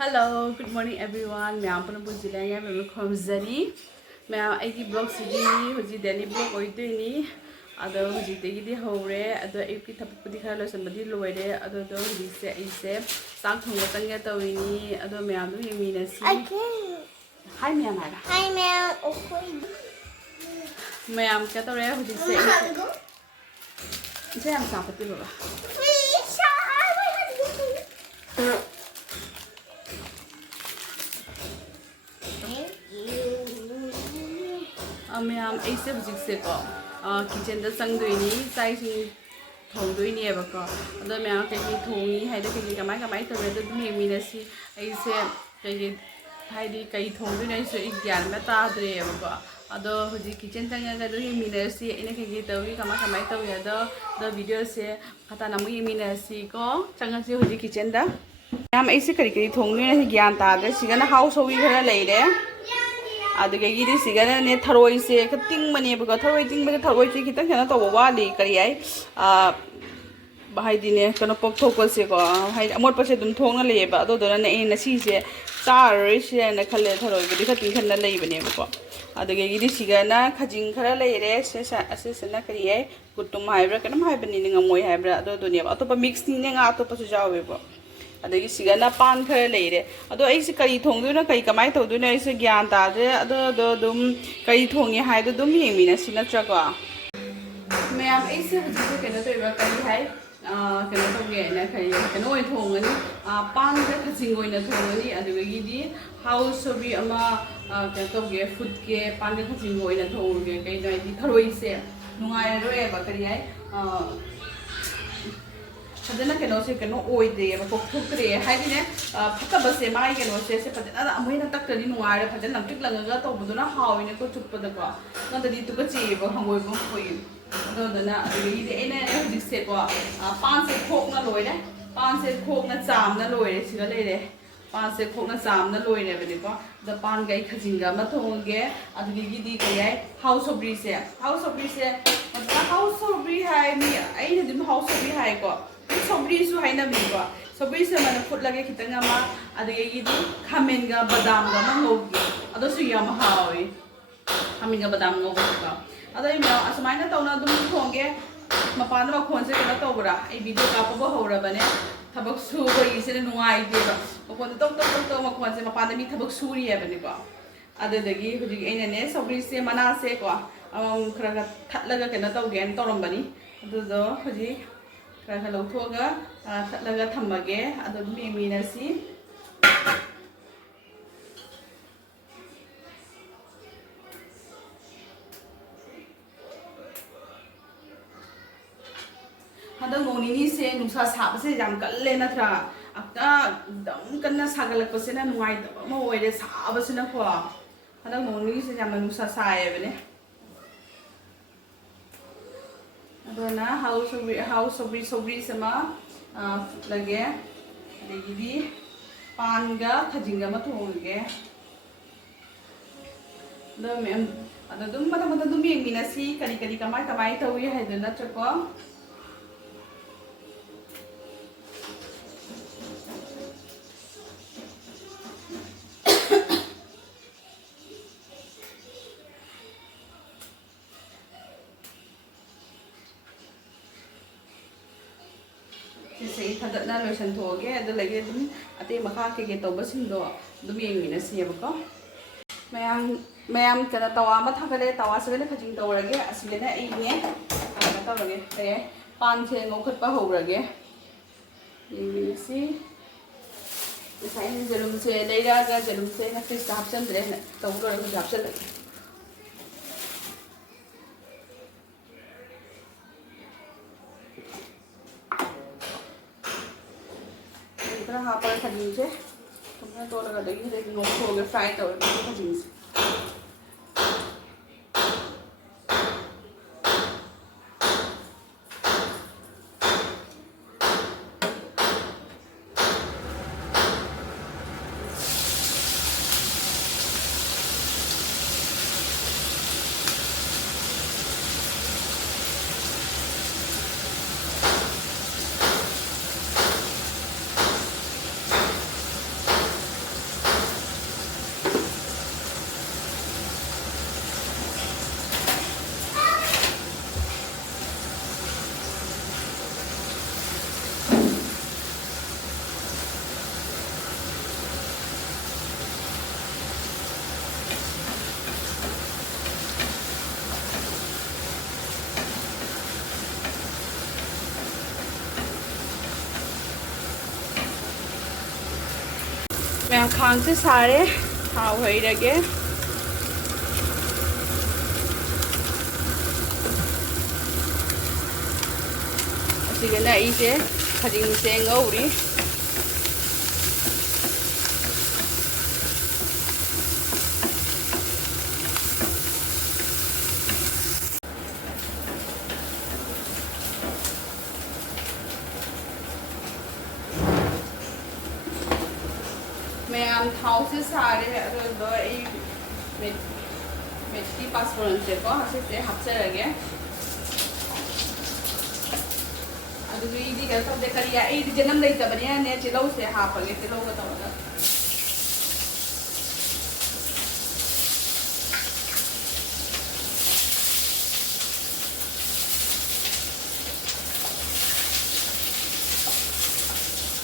Hello, good morning everyone. मैं आपन बुझिलाय मैं खमजरी मैं आइकी ब्लॉग सिदी हुजी डेली ब्लॉग ओइदोइनी अदो हुजी तेगिदी हौरे अदो एपी थपपुदी खरा लोसनबदी लोइरे अदो दो हुजी से आइसे चाक थोंगा तंगे तविनी अदो मैं आदो येमिनसी हाय मैं आमारा हाय मैं ओकोई मैं आम क्या तोरे हुजी से इसे हम सापति बाबा मैम ऐसे हजिसे को किचन चंगदोनी चाइसी थोंदोनीबको अदो मैम कई थोंगी है कई कमाय कमाय तौर येमीनसी ऐसे कई कई थोंदोनी ग्यान में ताद्रेबको अदो हजी किचन चंगा येमीनसी अने कई तौरी कमाय कमाय तौर अदो वीडियो से खता नमु येमीनसी को चंगसी हजी किचन मैम ऐसे कई कई थोंदोनी ग्यान ताद्रे सिगना हाउस होवी खरा लेरे अदुगेगी सिगने थरोई से तिंगमनेबको थरोई तिंगबे थरोई से खितंग खेना तब वाली करी है हाइदिने कनो पोक्थोकसे को हाइ अमोटपसे दुम थोंगना लेबा अदोदोना ए नसीसे चारोइसे न खले थरोई बुदि खतिंग खना लेबनेबको अदुगेगी सिगना खजिंग खरा लेरे से करी है कुटुम हाइब्रा कनम हाइबनि ngमोय हाइब्रा अदोदोनेबा अतोपा मिक्स नि nga अतोपसु जावेबो अदगी सिगना पान खर लेरे अदो ऐसे कई थोंदुना कई कमाय तौदुना ऐसे ज्ञान तादे अदो दुम कई थोंगे हाइदो दुम येमिनसी नत्रको मैम ऐसे हजिसे केनो तोइबा कई हाय केनो तोगे ना कई केनो ओइ थोंगनी पान के खजिंग ओइना थोंगनी अदुगीदी हाउस सोबी अमा के तोगे फूड के पान के खजिंग ओइना थोंगे कई नाइदी थरोइसे नुंगाय रोएबा करी हाय फजना केनोसे केनो ओइदेबा पोक्थोक्रे हाइदिने फतबसे माइ केनोसे से फजना अमोइना तक्कनी नुआरे फजना नमटिक लंगगा तौबदुना हाविने को चुप्पदको नददी तुका चेबो हंगोइबो होइ अदोदना अदगी एने हजिसे को पान से खोकना लोइरे पान से खोकना चामना लोइरे सिगा लेरे पान से खोकना चामना लोइरे बनेको द पान गई खजिंगा मथोंगे अदगी दी कयाय हाउस ऑब्री से मतलब हाउस ऑब्री हाय मी आइने दिम हाउस ऑब्री हाय को सोब्रीसु हाइनबीको सोब्रीसे मन फुटलगे खितंगमा अदगी खामेनगा बदामगा मंगोगी अदसु याम हावी खामेनगा बदाम ngोबको अदई म असमाइना तौना दुम थोंगे मपान मखोनसे केना तौबरा ए वीडियो कापबो हौरबने थबक सुबईसे नुआइदेबा मखोन तौक तौक तौक मखोनसे मपान मी थबक सुरी हेबनेको अदगी हुजि एनेने सोब्रीसे मनासे को खरा थटलगा केना तौगे तौरमबनी अदो हुजि खरा लौथोगा थटलगा थम्मगे अदो येमीनसी हदंग नोनिनी से नुसा साबसे जाम कल्ले नथरा अक्का दम कन्ना सागलकपसे ना नुआइ दम ओइरे साबसे ना को हदंग नोनिनी से जाम नुसा सायबने अदोना हाउस सोब्री समा लगे अदगी पानगा खजिंगा मथोंगे दो मैम अदो दुम मता दुम येमिनसी करी कमाय तौई हाइदो नत्रको से थदना लोशन थोगे अदो लगे दुम अते मखा के तौबसिंदो दुम येमिनसीबको मैम कना तवा मा थागले तवा से खजिंग तौरगे असिलेना एने कना तौरगे ते पान से नोखटपा हौरगे येमिनसी साइन जलुम से लेरागा जलुम से ना फ्रिज हापचंद्रे तौरो हापचलगे हाँ पर खजिंग से तुमने तो लगा देगी लेकिन नोट हो गया फ्राई तो खजिंग से मैं खांग से सारे थाव हैरगे असिगना इसे खजिंग से ngौरी मैं थाव से सारे मेथी पासपोर्ट से को से हापचरगे अभी करी जनम लेने चिलौ से हापगे चिलौ तौर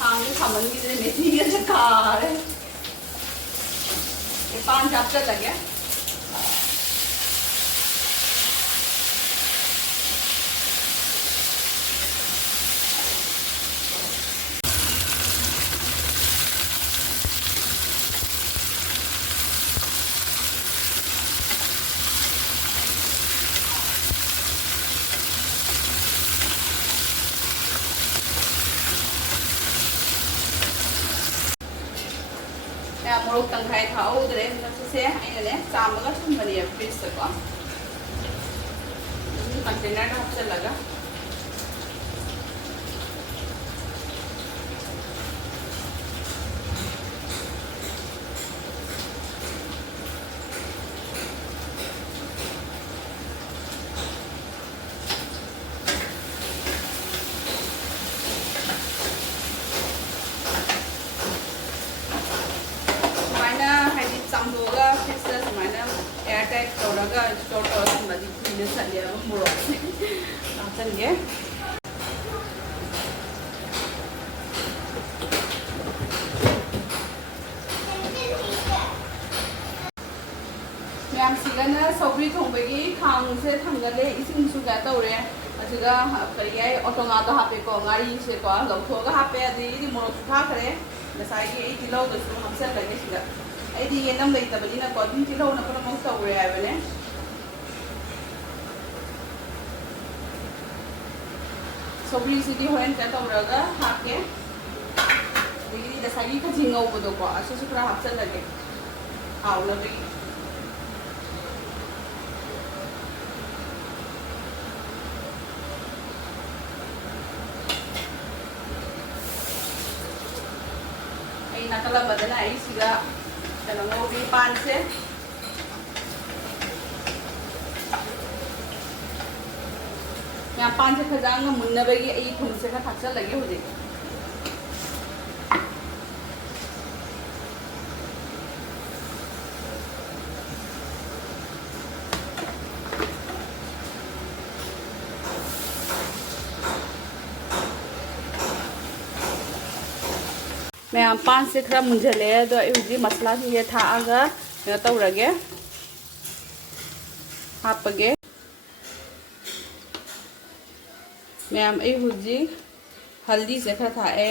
खाने सामने मेथी कार पान चाप लगे मोरक तंखाई थाउद्रे से अने चामगा थम्बनी फ्रिज को कंटेनर हापचलगा एयरटाइट तौरगा स्टोर तौर थम्बदी कुइने चले मोरक से हापचनगे मैम सिगना सौरी थोंबगी खांग से थंगले इसिंग सुगा तौरे अजुगा करी याय ऑटोंगादो हापे को गाड़ी से को लौथोगा हापे अदी मोरक थाखरे नसाई ए तिलौ दसु हापचलगे सिगा अभी ये नम लेना को तिलौ पुनम तौरे है सौरी से होरें क्या तौरगा हाके नसाई खजी ngौबदो को असु खरा हापचलगे हाउनबगी नकल बदना कौरी पान से मैं पान से खजांग मुन्नबगी थुम से खा थाक्चलगे हुजे मैं पान से खरा मुंझले हूँ मसला से थागा तौरगे हापगे मैम हूँ हल्दी से खरा थाए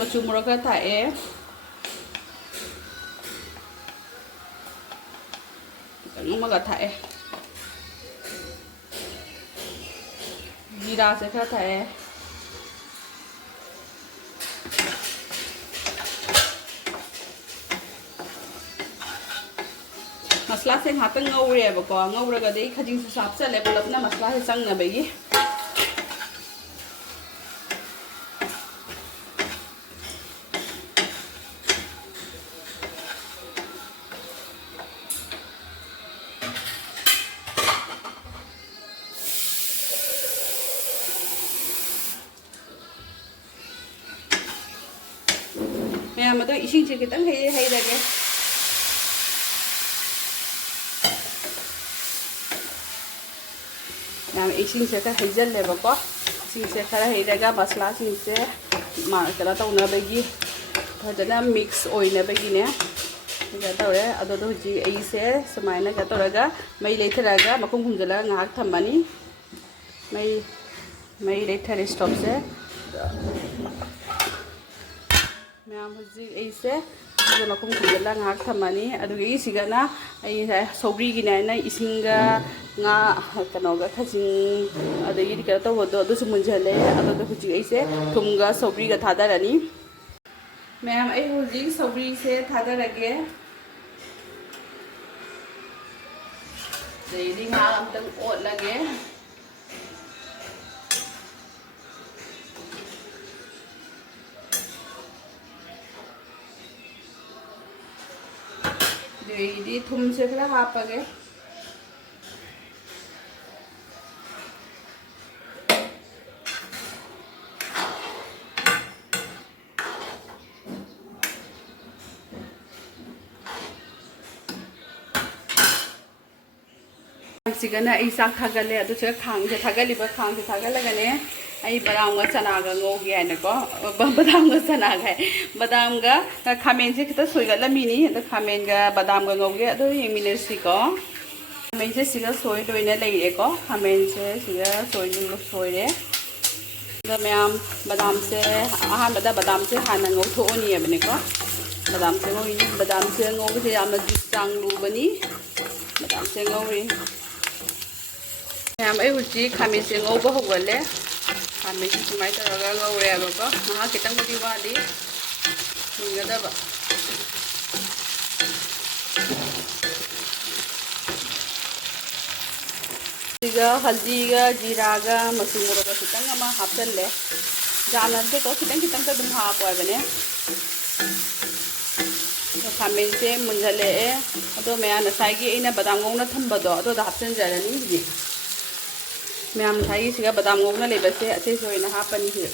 मचू मोरक खरा थाए थाए जीरा से खरा थाए मसला से हाथन ngौरेबको ngौरगदे खजिंग से हापचले पुलपना मसला से चंगनबगी मैम इसिंग से खितंग हैरगे मैम इसिंग से खरा हैजल्लेबको इसिंग से खरा हैरगा मसला से कला तौनबगी फजना मिक्स ओइनबगीने क्या तौरे अदो हुजी अइसे सुमाइना क्या तौरगा मई लेथरगा मखुम हुमजला ngahak थम्बनी मई लेथरे स्टोव से मैम हजिक ऐसे मखम खुजला ngak thamani adugi isigana ai sobri gi na isinga nga kanoga khajing adagi ka to bodo adu sumunjale adu hujik aise thumga sobri ga thadarani ma'am आई हजिक sobri se thadarage देदी nga amtang otlage देदी थुम से खरा हापगे सिगना आई साग थागले अदु से खांग से थागलिबा खांग से थागलगने आई बदाम गा चना गा ngोगे आइनको बदाम गा चना गा बदाम गा खामेन से खता सोइगलमिनी द खामेन गा बदाम गा ngोगे अदु मिनेसि को खामेन से सिगा सोइ दोइने लैरे को खामेन से सिगा सोइरे द मैम बदाम से आहान बदा बदाम से हाना ngौथोनी अबने को बदाम से ngोगे से याम चांग लुबनी बदाम से ngौरी मैम आई हुची खामेन से ngौबा होगले खामेन से सुमाय तरगा ngौरे अबको महा खितंग बदी वाली मुंगदबा सिगा हल्दीगा जीरागा मसूरगा खितंग अमा हापचले जानते को खितंग खितंग तो दुम हापो बने खामेन से मुंजले अदो मैं नसाइगी इना बदाम ngौना थंबदो अदो दा हापचन जरनी जी मैम थाई सिगा बदाम ngौना लेबसे अचे सोइना हापनी hi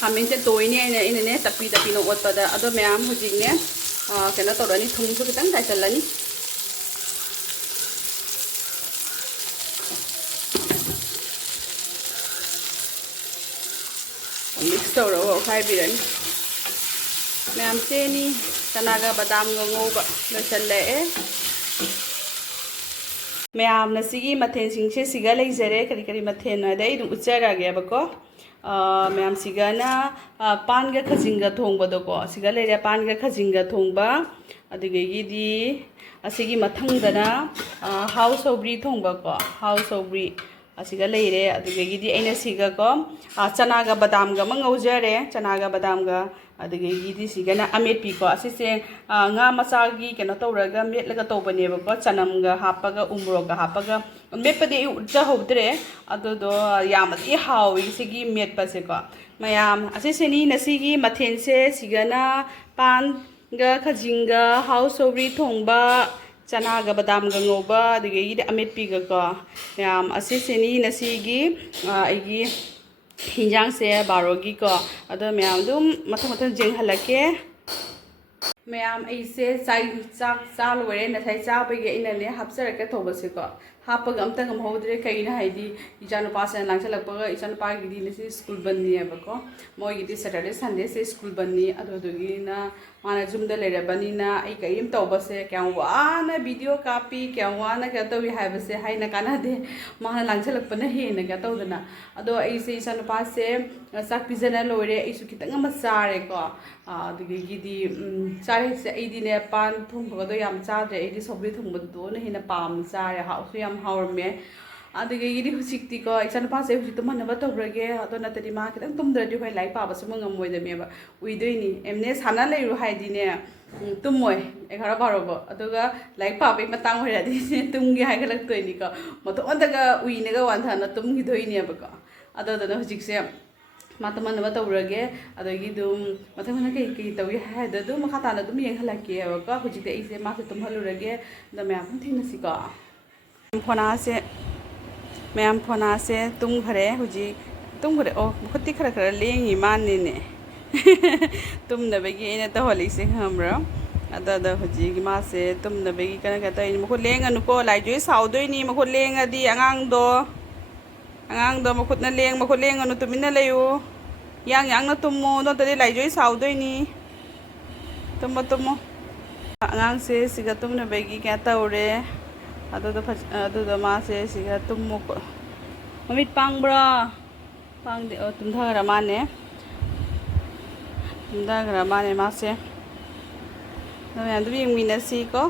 खामेन से तोइने इने तपी नो ओतपदा अदो मैम हुजिने केना तोरनी थुमसु खितंग दाइचलनी मिक्स तौर खाइबिरनी मैम सेनी चनागा बदाम ngौबा लोइसल्ले मैम नसिगी मथेन सिंगसे सिगा लेजरे करी करी मथेन अदै दु उच्चरागे बको मैम सिगाना पानगा खजिंगा थोंबदको सिगा लेरे पानगा खजिंगा थोंबा अदिगेगिदी असिगी मथंगदना हाउ सौब्री थोंबको हाउ सौब्री असिगा लेरे अदिगेगिदी ऐना सिगा को चनागा बदामगा मंगौजरे चनागा बदामगा अदिगेगिदी सिगाना अमेटपी को असिसे nga masaगी केनो तौरगा मेटलगा तौबनेबको चनमगा हापगा उमरोगा हापगा मेटपदे उजहौद्रे अदोदो यामदि हावी सिगी मेटपसे को मयाम असिसेनी नसिगी मथेनसे सिगाना पानगा खजिंगा हाउ सौरी थोंबा चनागा बदामगा ngौबा अदिगेगिदी अमेटपीगा को याम असिसेनी नसिगी आइगी हिंजांग से बारोगी को अदो मैम दुम मथं मथं जेंग हलके मैम ऐसे चाक चा लोरे नसाई चाबगे इनने हापसरके थोबसे को हापग अमतंग हमहौद्रे कइना हाइदी इचानुपासे लांगसलकपगा इचानुपागिदी नसी स्कूल बन्नीबको मोइगिदी सैटरडे संडे से स्कूल बन्नी अदोदुगिना माना जुमदा लेरबनीना आई कइम तौबसे क्या वाना वीडियो कापी क्या वाना क्या तौवी हाइबसे हाइना कानादे माना लांगसलकपना हेना क्या तौदना अदो ऐसे इचानुपासे चाक पिजना लोरे ऐसु खितंग अमा चारे को अदुगिदी चारे से ऐदिने पान थोंबगदो याम चादरे ऐदि सबरी थोंबदो न हेना पाम चारे हाउसु याम हाउरमे अदुगिदी हुसिक्ति को इचानुपासे हुसिक तुमनबा तौब्रगे अदो नतदि मा खितंग तुमद्रदि होय लाइक पाबसु मंगमोइदमेबा उइदोइनी एमने साना लेरु हाइदिने तुमोय 11 12 अदुगा लाइक पाबे मतंग होयरादि तुमगे हाइगलक्तोइनी को मतोंदगा उइनेगा वानथाना तुमगिदोइनेबको अदोदना हुसिक्से मातमनबा तौरगे अदगी दुम मथमना कई तौई हायद दुम मखाताना दुम येंहलके बको हुजिते इसे मासे तुमहलुरगे द मैम थिनसिको फोना से तुम घरे हुजी तुम घरे ओ खुत्ती खरा खरा लेंगी मानने तुम नबेगी इने तहलिसे हमरो अदा हुजी मासे तुम नबेगी कना कता इन मखो लेंगनुको लाइजोय साउदोइनी मखो लेंगदी आंगांगदो ꯑꯉꯥꯡꯗꯣ ꯃꯈꯨꯠ ꯂꯦꯡꯒꯅꯨ ꯇꯨꯃꯤꯟꯅ ꯂꯩꯌꯨ ꯌꯥꯡꯅ ꯇꯨꯝꯃꯣ ꯅꯠꯇ꯭ꯔꯗꯤ ꯂꯥꯏꯖꯣꯏ ꯁꯥꯎꯗꯣꯏꯅꯤ ꯇꯨꯝꯃꯣ ꯑꯉꯥꯡꯁꯦ ꯁꯤꯒ ꯇꯨꯝꯅꯕꯒꯤ ꯀꯌꯥ ꯇꯧꯔꯦ ꯑꯗꯨꯗ ꯃꯥꯁꯦ ꯁꯤꯒ ꯇꯨꯝꯃꯣ ꯃꯃꯤꯠ ꯄꯥꯡꯕ꯭ꯔꯥ ꯄꯥꯡꯗꯦ ꯇꯨꯝꯊꯈ꯭ꯔ ꯃꯥꯅꯦ ꯃꯥꯁꯦ ꯃꯌꯥꯝꯗꯨ ꯌꯦꯡꯃꯤꯟꯅꯁꯤꯀꯣ